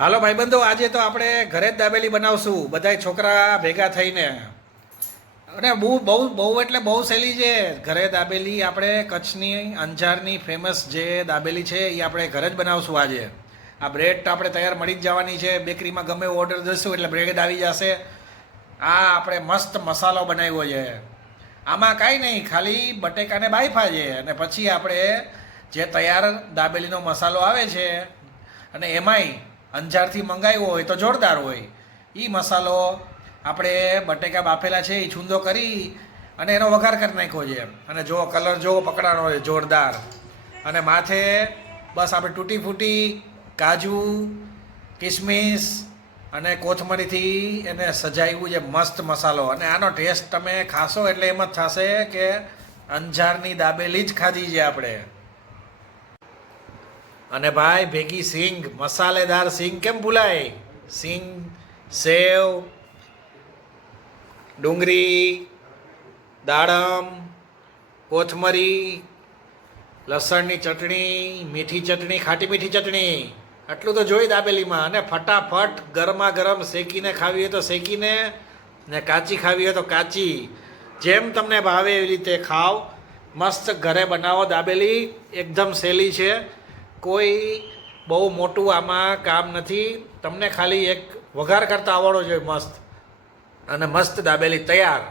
હાલો ભાઈબંધો, આજે તો આપણે ઘરે જ દાબેલી બનાવશું બધાય છોકરા ભેગા થઈને. અને બહુ બહુ બહુ એટલે બહુ સહેલી છે ઘરે દાબેલી. આપણે કચ્છની અંજારની ફેમસ જે દાબેલી છે એ આપણે ઘરે જ બનાવશું આજે. આ બ્રેડ તો આપણે તૈયાર મળી જ જવાની છે, બેકરીમાં ગમે એવો ઓર્ડર દઈશું એટલે બ્રેડ આવી જશે. આ આપણે મસ્ત મસાલો બનાવ્યો છે. આમાં કાંઈ નહીં, ખાલી બટેકાને બાફા છે અને પછી આપણે જે તૈયાર દાબેલીનો મસાલો આવે છે અને એમાંય અંજારથી મંગાવ્યો હોય તો જોરદાર હોય. એ મસાલો આપણે બટેકા બાફેલા છે એ છૂંદો કરી અને એનો વઘાર કરી નાખ્યો છે. અને જો કલર જો પકડાનો હોય જોરદાર. અને માથે બસ આપણે તૂટી ફૂટી કાજુ કિસમિસ અને કોથમરીથી એને સજાવ્યું છે મસ્ત મસાલો. અને આનો ટેસ્ટ તમે ખાશો એટલે એમ જ થશે કે અંજારની દાબેલી જ ખાધી છે આપણે. અને ભાઈ ભેગી સિંગ, મસાલેદાર સિંગ કેમ ભૂલાય? સિંગ, સેવ, ડુંગળી, દાડમ, કોથમરી, લસણની ચટણી, મીઠી ચટણી, ખાટી મીઠી ચટણી, આટલું તો જોઈ દાબેલીમાં. અને ફટાફટ ગરમા ગરમ શેકીને ખાવી હોય તો શેકીને, ને કાચી ખાવી હોય તો કાચી, જેમ તમને ભાવે એવી રીતે ખાઓ. મસ્ત ઘરે બનાવો દાબેલી, એકદમ સહેલી છે. કોઈ બહુ મોટું આમાં કામ નથી. તમને ખાલી એક વઘાર કરતા આવડવો જોઈએ મસ્ત, અને મસ્ત દાબેલી તૈયાર.